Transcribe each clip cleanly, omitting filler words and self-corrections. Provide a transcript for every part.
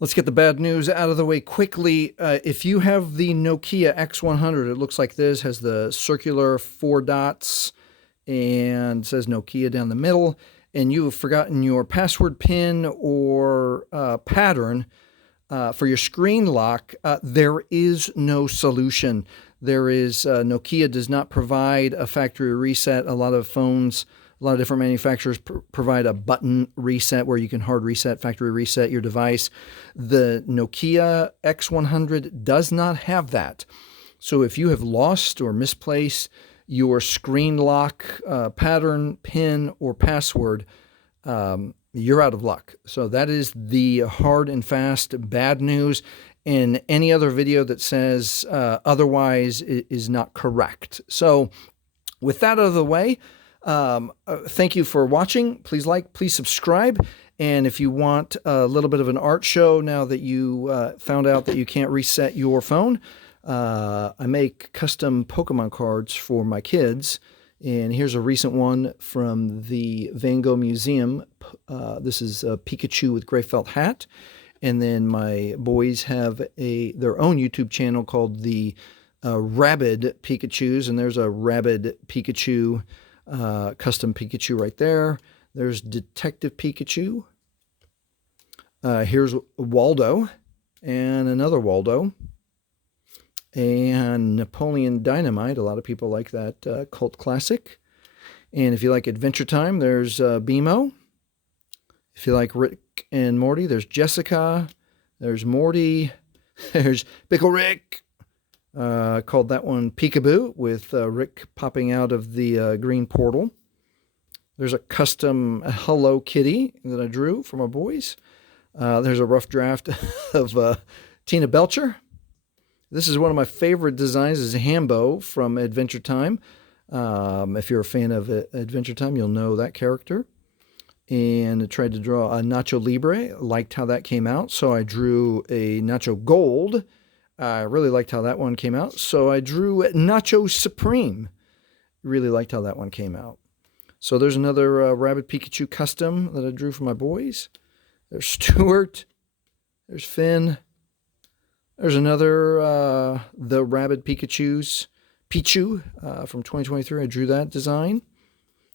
Let's get the bad news out of the way quickly. If you have the Nokia X100, it looks like this, has the circular 4 dots and says Nokia down the middle, and you have forgotten your password pin or pattern for your screen lock, there is no solution. Nokia does not provide a factory reset. A lot of phones, a lot of different manufacturers provide a button reset where you can hard reset, factory reset your device. The Nokia X100 does not have that. So if you have lost or misplaced your screen lock pattern, pin, or password, you're out of luck. So that is the hard and fast bad news. And any other video that says otherwise is not correct. So with that out of the way, thank you for watching. Please like, please subscribe. And if you want a little bit of an art show now that you found out that you can't reset your phone, I make custom Pokemon cards for my kids. And here's a recent one from the Van Gogh Museum. This is a Pikachu with gray felt hat. And then my boys have their own YouTube channel called the Rabid Pikachus. And there's a Rabid Pikachu, custom Pikachu right there. There's Detective Pikachu. Here's Waldo and another Waldo. And Napoleon Dynamite. A lot of people like that cult classic. And if you like Adventure Time, there's BMO. If you like Rick and Morty, there's Jessica. There's Morty. There's Pickle Rick. Called that one Peekaboo, with Rick popping out of the green portal. There's a custom Hello Kitty that I drew for my boys. There's a rough draft of Tina Belcher. This is one of my favorite designs, is Hambo from Adventure Time. If you're a fan of Adventure Time, you'll know that character. And I tried to draw a Nacho Libre. Liked how that came out, so I drew a Nacho Gold. I really liked how that one came out, so I drew Nacho Supreme. Really liked how that one came out. So there's another Rabbit Pikachu custom that I drew for my boys. There's Stuart. There's Finn. There's another, the Rabid Pichu from 2023. I drew that design.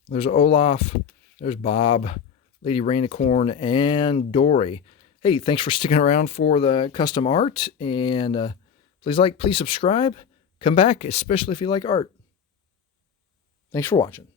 There's Olaf. There's Bob, Lady Rainicorn, and Dory. Hey, thanks for sticking around for the custom art. And please like, please subscribe. Come back, especially if you like art. Thanks for watching.